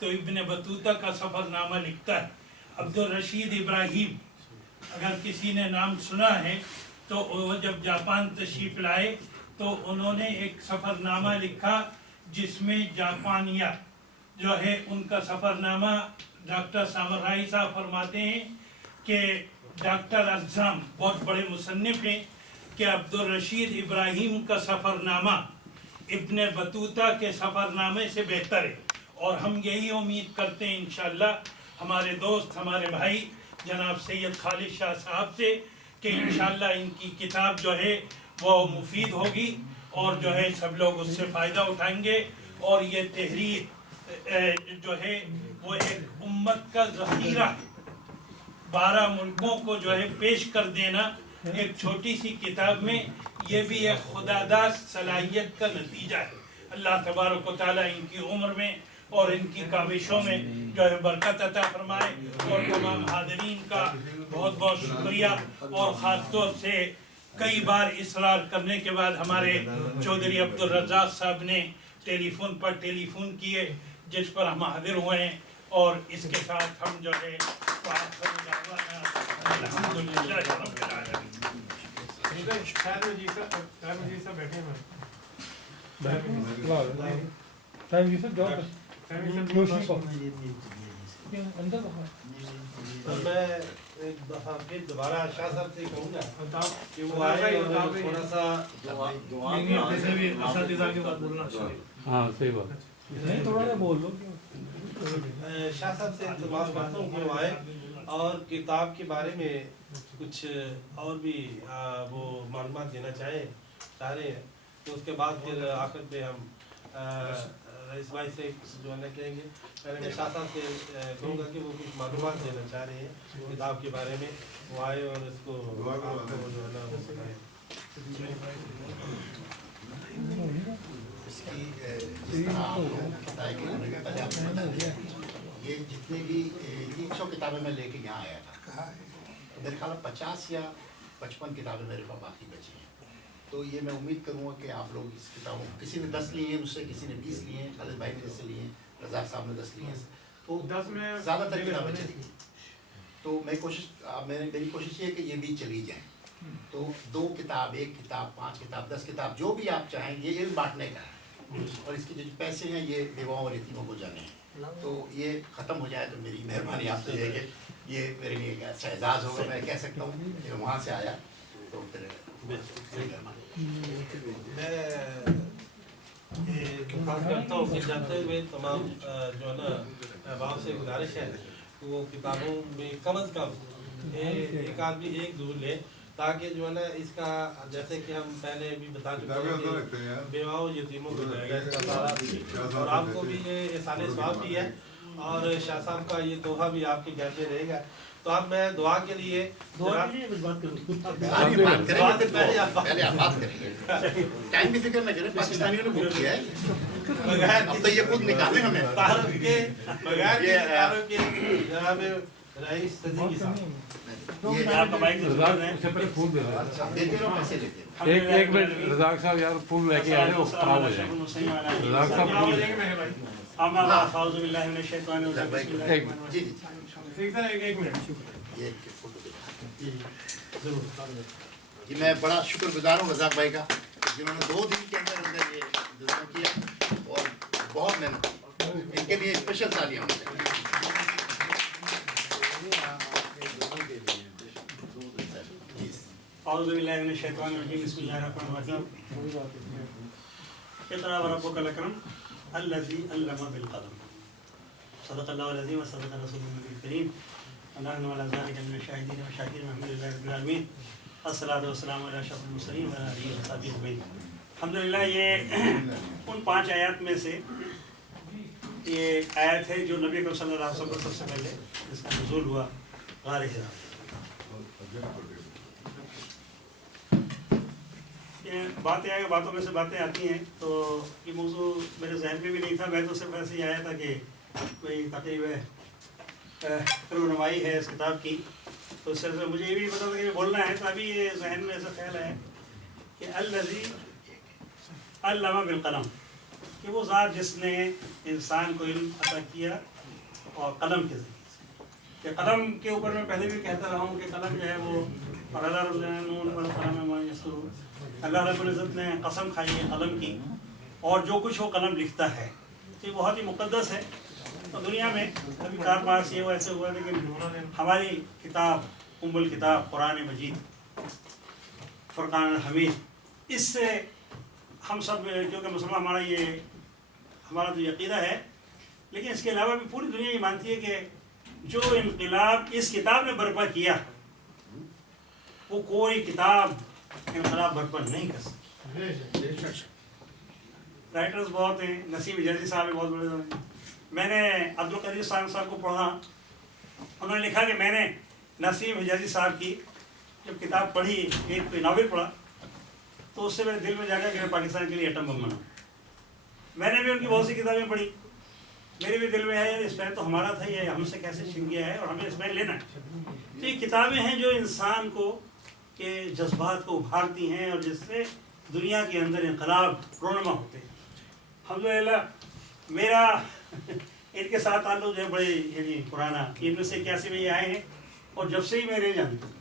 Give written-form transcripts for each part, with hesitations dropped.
تو ابن بطوطہ کا سفر نامہ لکھتا ہے. عبدالرشید ابراہیم اگر کسی نے نام سنا ہے تو وہ جب جاپان تشریف لائے تو انہوں نے ایک سفر نامہ لکھا جس میں جاپانیہ جو ہے ان کا سفر نامہ ڈاکٹر سامرائی صاحب فرماتے ہیں کہ ڈاکٹر اعظم بہت بڑے مصنف ہیں کہ عبدالرشید ابراہیم کا سفر نامہ ابن بطوطہ کے سفر نامے سے بہتر ہے. اور ہم یہی امید کرتے ہیں انشاءاللہ ہمارے دوست ہمارے بھائی جناب سید خالد شاہ صاحب سے کہ انشاءاللہ ان کی کتاب جو ہے وہ مفید ہوگی اور جو ہے سب لوگ اس سے فائدہ اٹھائیں گے. اور یہ تحریر جو ہے وہ ایک امت کا ذخیرہ 12 ملکوں کو جو ہے پیش کر دینا ایک چھوٹی سی کتاب میں، یہ بھی ایک خداداد صلاحیت کا نتیجہ ہے. اللہ تبارک و تعالیٰ ان کی عمر میں اور ان کی کاوشوں میں جو ہے برکت عطا فرمائے. اور تمام حاضرین کا بہت بہت شکریہ. اور خاص طور سے کئی بار اصرار کرنے کے بعد ہمارے چودھری عبدالرزاق صاحب نے ٹیلی فون پر ٹیلی فون کیے جس پر ہم حاضر ہوئے ہیں. اور اس کے ساتھ ہم جو ہے الحمدللہ رب العالمین. میں ایک دفعہ پھر دوبارہ شاہ صاحب سے کہوں گا کہ وہ آئے اور تھوڑا سا ہاں صحیح بات نہیں تھوڑا سا بول دو. شاہ صاحب سے التماس کرتا ہوں کہ وہ آئے اور کتاب کے بارے میں کچھ اور بھی وہ معلومات دینا چاہ رہے ہیں. تو اس کے بعد پھر آخر میں ہم رئیس بھائی سے جو ہے نا کہیں گے. پہلے میں شاہ صاحب سے کہوں گا کہ وہ کچھ معلومات دینا چاہ رہے ہیں کتاب کے بارے میں. وہ آئے اور اس کو آپ کو جو ہے نا وہ بتائیں. اس کی یہ جتنے بھی 300 کتابیں میں لے کے یہاں آیا تھا تو میرے خیال میں 50 یا 55 کتابیں میرے پاس باقی بچی ہیں. تو یہ میں امید کروں گا کہ آپ لوگ اس کتابوں کسی نے 10 لیے ہیں مجھ سے، کسی نے 20 لیے ہیں، خالد بھائی نے جیسے لیے ہیں، رزاق صاحب نے 10 لیے ہیں. تو زیادہ تر کتابیں چلی گئی. تو میری کوشش یہ ہے کہ یہ بھی چلی جائیں. تو 2 کتاب، 1 کتاب، 5 کتاب، 10 کتاب، جو بھی آپ چاہیں. یہ علم بانٹنے کا ہے اور اس کے جو پیسے ہیں یہ بیواؤں اور یتیموں کو جانے ہیں. تو یہ ختم ہو جائے تو میری مہربانی آپ سے ہے کہ یہ میرے لیے ایک اچھا اعزاز ہوگا. میں کہہ سکتا ہوں کہ وہاں سے آیا تو پھر میں خاص کرتا ہوں کہ جاتے ہوئے تمام جو ہے نا احباب سے گزارش ہے کہ وہ کتابوں میں کم از کم ایک آدمی ایک ضرور لے تاکہ جو ہے نا اس کا جیسے کہ ہم پہلے بھی بتا چکے ہیں کہ بیواؤں یتیموں کو جائے گا اس کا سارا. اور آپ کو بھی یہ احسان ثواب بھی ہے اور شاہ صاحب کا یہ تحفہ بھی آپ کے گھر میں رہے گا. تو اب میں دعا کے لیے پہلے آپ بات کریں گے. ٹائم کی فکر نہ کریں، پاکستانیوں نے بک کیا ہے. اب تو یہ خود نکالیں ہمیں تعارف کے بغیر جناب رئیس صدیقی صاحب دیتے رہو، پیسے لیتے رہو. ایک منٹ رزاق صاحب یار پھول لے کے آ رہے ہو خراب ہو جائیں. رزاق صاحب پھول ایک منٹ. جی جی میں بڑا شکر گزار ہوں رزاق بھائی کا جنہوں نے 2 دن کے اندر اندر یہ انتظام کیا اور بہت محنت کی. ان کے لیے اسپیشل تالیاں ہوں. اعوذ باللہ من الشیطان الرجیم بسم اللہ الرحمن الرحیم. اقرأ وربک الاکرم الذی علم بالقلم. صدق اللہ العظیم وصدق رسول النبی الکریم. ونحن علی ذلک من الشاہدین والشاکرین والحمد للہ رب العالمین. الصلاۃ والسلام علی اشرف المرسلین وعلی آلہ وصحبہ اجمعین. الحمدللہ یہ ان 5 آیات میں سے یہ آیت ہے جو نبی اکرم صلی اللہ علیہ وسلم کو سب سے پہلے اس کا نزول ہوا غار حرا. باتیں آئے باتوں میں سے باتیں آتی ہیں. تو یہ موضوع میرے ذہن میں بھی نہیں تھا. میں تو صرف ایسے ہی آیا تھا کہ کوئی تقریب رونمائی ہے اس کتاب کی. تو اس سے مجھے یہ بھی پتا تھا کہ بولنا ہے. تو ابھی یہ ذہن میں ایسا خیال ہے کہ الذی علم بالقلم. کہ وہ ذات جس نے انسان کو علم عطا کیا اور قلم کے ذریعے سے، کہ قلم کے اوپر میں پہلے بھی کہتا رہا ہوں کہ قلم جو ہے وہ اللہ رب العزت نے قسم کھائی ہے قلم کی، اور جو کچھ وہ قلم لکھتا ہے تو یہ بہت ہی مقدس ہے. تو دنیا میں کبھی کار پاس یہ وہ ایسے ہوا، لیکن ہماری کتاب ام الکتاب قرآن مجید فرقان الحمید، اس سے ہم سب کیونکہ مسلمان ہمارا تو عقیدہ ہے، لیکن اس کے علاوہ بھی پوری دنیا یہ مانتی ہے کہ جو انقلاب اس کتاب نے برپا کیا وہ کوئی کتاب انقلاب برپا نہیں کر سکتی. رائٹرز بہت ہیں، نسیم حجازی صاحب بہت بڑے ہیں. میں نے عبدالقدیر صاحب کو پڑھا، انہوں نے لکھا کہ میں نے نسیم حجازی صاحب کی جب کتاب پڑھی، ایک ناول پڑھا، تو اس سے میرے دل میں جاگا کہ میں پاکستان کے لیے ایٹم بم بناؤں. میں نے بھی ان کی بہت سی کتابیں پڑھی، میرے بھی دل میں ہے یار اسپین تو ہمارا تھا، یہ ہم سے کیسے چھن گیا ہے اور ہمیں اسپین لینا ہے. تو یہ کتابیں ہیں جو انسان کو کے جذبات کو ابھارتی ہیں اور جس سے دنیا کے اندر انقلاب رونما ہوتے ہیں. الحمدللہ میرا ان کے ساتھ تعلق جو ہے بڑے یعنی پرانا، 1981 میں یہ آئے ہیں اور جب سے ہی میں رہ جانتا ہوں.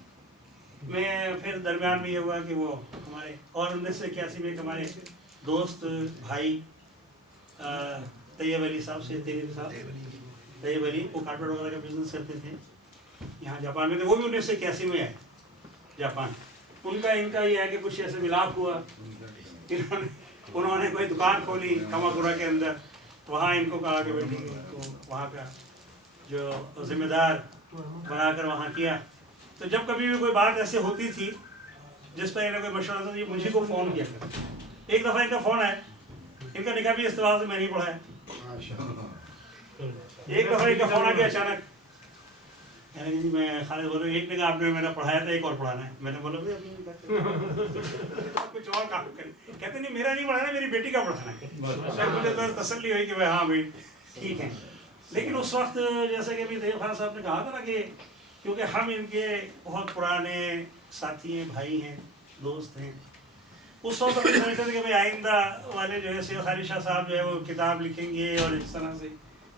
میں پھر درمیان میں یہ ہوا کہ وہ ہمارے اور 1981 میں ایک ہمارے دوست بھائی طیب علی صاحب سے، طیب علی وہ کارپیٹ وغیرہ کا بزنس کرتے تھے یہاں جاپان میں، تھے وہ بھی 1981 میں آئے جاپان. ان کا یہ ہے کہ کچھ ایسے ملاپ ہوا، انہوں نے کوئی دکان کھولی کاماکورا کے اندر، وہاں ان کو کہا کہ بیٹھیں گے، تو وہاں کا جو ذمہ دار بنا کر وہاں کیا. تو جب کبھی بھی کوئی بات ایسے ہوتی تھی جس پر انہیں کوئی مشورہ تھا، یہ مجھے کو فون کیا کرتا. ایک دفعہ ان کا فون آیا، ان کا نکاح بھی اس طرح سے میں نہیں پڑھا ہے. ایک دفعہ ان کا فون آ گیا اچانک، جی میں خالد بول رہا ہوں، ایک نکاح آپ نے میں نے پڑھایا تھا، ایک اور پڑھانا ہے. میں نے بولا کچھ اور کام کریں. کہتے نہیں میرا نہیں پڑھانا، میری بیٹی کا پڑھانا ہے. مجھے تسلی ہوئی کہ بھائی ہاں بھائی ٹھیک ہے. لیکن اس وقت جیسا کہ ابھی طیب خان صاحب نے کہا تھا نا کہ کیونکہ ہم ان کے بہت پرانے ساتھی ہیں، بھائی ہیں، دوست ہیں، اس وقت ہم سمجھتے تھے کہ بھائی آئندہ والے جو ہے سید خالد شاہ صاحب جو ہے وہ کتاب لکھیں گے اور اس طرح سے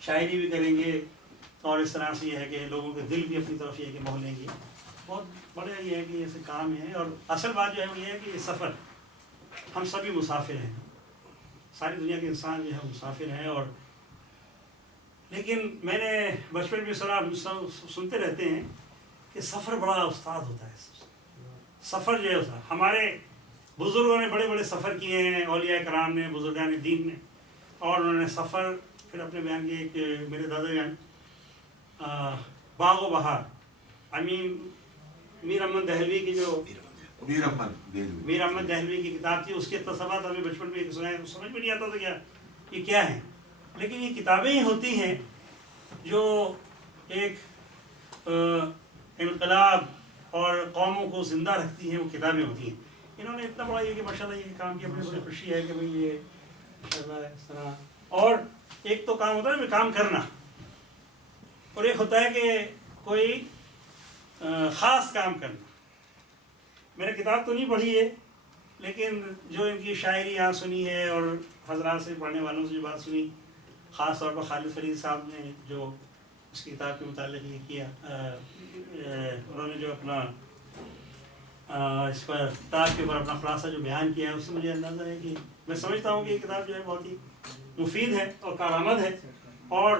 شاعری بھی کریں گے، اور اس طرح سے یہ ہے کہ لوگوں کے دل بھی اپنی طرف یہ ہے کہ موہ لیں گے. بہت بڑا یہ ہے کہ ایسے کام ہے. اور اصل بات جو ہے وہ یہ ہے کہ یہ سفر، ہم سبھی مسافر ہیں، ساری دنیا کے انسان جو ہے مسافر ہیں. اور لیکن میں نے بچپن میں سنتے رہتے ہیں کہ سفر بڑا استاد ہوتا ہے. سفر جو ہے ہمارے بزرگوں نے بڑے بڑے سفر کیے ہیں، اولیاء کرام نے، بزرگان دین نے، اور انہوں نے سفر پھر اپنے بیان کیے. کہ میرے دادا جان باغ و بہار، میر احمد دہلوی کی جو میر احمد دہلوی کی کتاب تھی، اس کے تصورات ہمیں بچپن میں سنائے، سمجھ میں نہیں آتا تھا یہ کیا ہے. لیکن یہ کتابیں ہی ہوتی ہیں جو ایک انقلاب اور قوموں کو زندہ رکھتی ہیں، وہ کتابیں ہوتی ہیں. انہوں نے اتنا بڑا یہ کہ ماشاءاللہ یہ کام کیا، بڑی بڑی خوشی ہے کہ بھئی یہ ماشاءاللہ اس طرح. اور ایک تو کام ہوتا ہے کام کرنا، اور ایک ہوتا ہے کہ کوئی خاص کام کرنا. میں نے کتاب تو نہیں پڑھی ہے، لیکن جو ان کی شاعری یہاں سنی ہے اور حضرات سے پڑھنے والوں سے جو بات سنی، خاص طور پر خالد فرید صاحب نے جو اس کتاب کے متعلق یہ کیا، انہوں نے جو اپنا اس پر کتاب کے اوپر اپنا خلاصہ جو بیان کیا ہے، اس سے مجھے اندازہ ہے کہ میں سمجھتا ہوں کہ یہ کتاب جو ہے بہت ہی مفید ہے اور کارآمد ہے. اور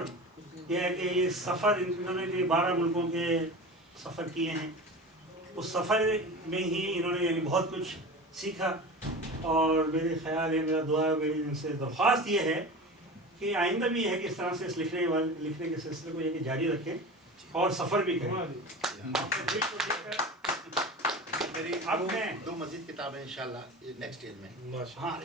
یہ ہے کہ یہ سفر انہوں نے 12 ملکوں کے سفر کیے ہیں، اس سفر میں ہی انہوں نے یعنی بہت کچھ سیکھا. اور میرے خیال ہے، میرا دعا ہے، میری ان سے درخواست یہ ہے کہ آئندہ بھی ہے کہ اس طرح سے اس لکھنے کے سلسلے کو یہ کہ جاری رکھیں اور سفر بھی کریں. اب میں 2 مزید کتابیں انشاءاللہ نیکسٹ ایئر میں. ہاں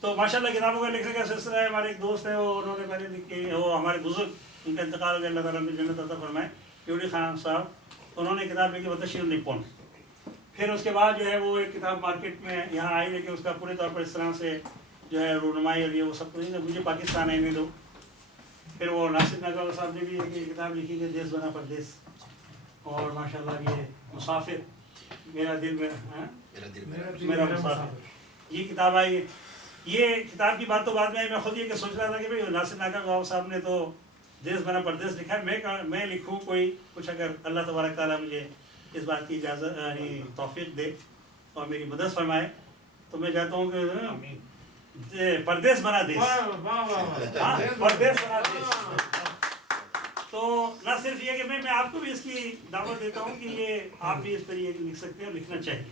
تو ماشاءاللہ کتابوں کا لکھنے کا سلسلہ ہے. ہمارے ایک دوست ہیں، وہ انہوں نے پہلے لکھے، وہ ہمارے بزرگ، ان کا انتقال ہو گیا، اللہ تعالیٰ نے جنت عطا فرمائے، یوری خان صاحب، انہوں نے کتاب لکھی وتشیر النپون. پھر اس کے بعد جو ہے وہ ایک کتاب مارکیٹ میں یہاں آئی، لیکن اس کا پورے طور پر اس طرح سے جو ہے رونمائی اور یہ وہ سب کچھ مجھے پاکستان آنے دو. پھر وہ ناصر ناگوال صاحب نے بھی ایک کتاب لکھی کہ دیس بنا پردیس. اور ماشاءاللہ یہ مسافر، میرا دل میرا مسافر، یہ کتاب آئی. یہ کتاب کی بات تو بعد میں خود یہ کہ سوچ رہا تھا کہ بھائی ناصر ناکا غوث صاحب نے تو دیس بنا پردیس لکھا ہے، میں لکھوں کوئی کچھ، اگر اللہ تبارک تعالیٰ مجھے اس بات کی اجازت یعنی توفیق دے اور میری مدد فرمائے تو میں چاہتا ہوں کہ پردیس بنا دیس، پردیس بنا دیس۔ تو نہ صرف یہ کہ میں آپ کو بھی اس کی دعوت دیتا ہوں کہ یہ آپ بھی اس پر یہ لکھ سکتے ہیں، لکھنا چاہیے،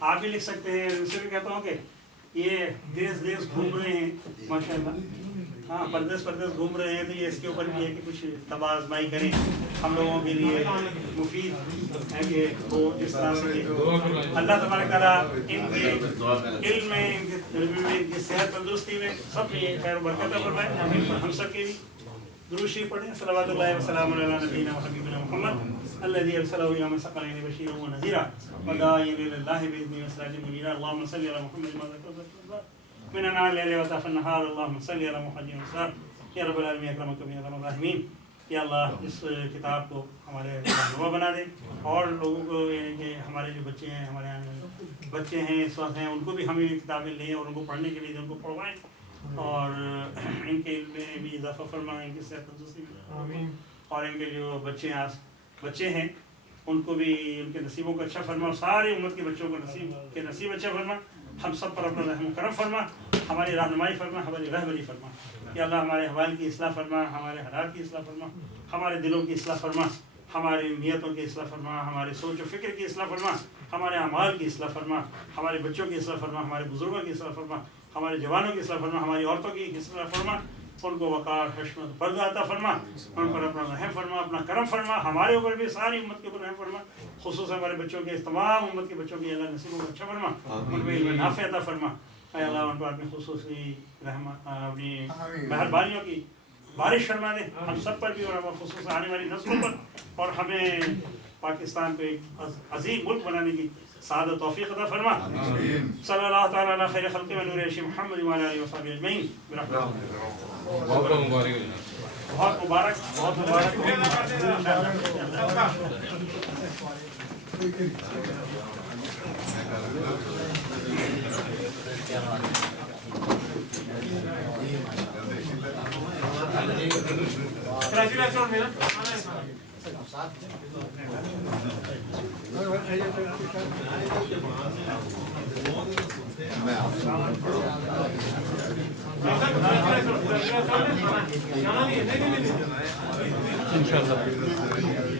آپ بھی لکھ سکتے ہیں۔ ان سے بھی کہتا ہوں کہ یہ دیس گھوم رہے ہیں ماشاء اللہ، ہاں پردیس گھوم رہے ہیں، تو یہ اس کے اوپر بھی ہے کہ کچھ تباہ آزمائی کریں ہم لوگوں کے لیے مفید ہے کہ وہ جس طرح سے اللہ تبارک تعالیٰ ان کے علم میں، ان کے علم میں، ان کی صحت تندرستی میں سب میں خیر و برکت فرمائے، ہم سب کے بھی درود شریف پڑھیں۔ صلوات اللہ وسلام علی نبینا وحبیبنا محمد الذي ارسله يوم الثقلين بشيرا ونذيرا وداعيا الى الله باذنه وسراجا منيرا اللهم صل على محمد ما ذكرت من انعام الليل وطاف النهار اللهم صل على محمد وسلم یا رب العالمین اکرمک یا ارحم الراحمین۔ یا اللہ اس کتاب کو ہمارے رہنما بنا دے، اور لوگوں کو کہ ہمارے جو بچے ہیں، ہمارے یہاں بچے ہیں اس وقت ہیں، ان کو بھی ہم یہ کتابیں لیں اور ان کو پڑھنے کے لیے ان کو پڑھوائیں، اور ان کے علم میں بھی اضافہ فرمائیں، ان کی صحت تندرستی میں، اور ان کے جو بچے ہیں ان کو بھی ان کے نصیبوں کو اچھا فرما، اور ساری امت کے بچوں کو نصیب اچھا فرما، ہم سب پر اپنا رحم و کرم فرما، ہماری رہنمائی فرما، ہماری رہبری فرما۔ یا اللہ ہمارے احوال کی اصلاح فرما، ہمارے حالات کی اصلاح فرما، ہمارے دلوں کی اصلاح فرما، ہماری نیتوں کی اصلاح فرما، ہمارے سوچ و فکر کی اصلاح فرما، ہمارے اعمال کی اصلاح فرما، ہمارے بچوں کی اصلاح فرما، ہمارے بزرگوں کی اصلاح فرما، ہمارے جوانوں کی اصلاح فرما، ہماری عورتوں کی اصلاح فرما، ان کو وقار حشمت پردہ عطا فرما، ان پر اپنا رحم فرما، اپنا کرم فرما، ہمارے اوپر بھی ساری امت کے اوپر رحم فرما، خصوصاً ہمارے بچوں کے، تمام امت کے بچوں کے اللہ نصیبوں کو اچھا فرما، ان پہ علم نافع عطا فرما۔ اے اللہ ان پر اپنی خصوصی رحمت، اپنی مہربانیوں کی بارش فرما دے ہم سب پر بھی، اور خصوصاً آنے والی نسلوں پر، اور ہمیں پاکستان کو ایک عظیم ملک بنانے کی سعادت توفیق عطا فرما۔ صلی اللہ تعالیٰ علی خیر خلق و نور عرش محمد وعلی آلہ وصحبہ اجمعین۔ بہت بہت مبارک، بہت مبارک، بہت مبارک۔ انشاءاللہ۔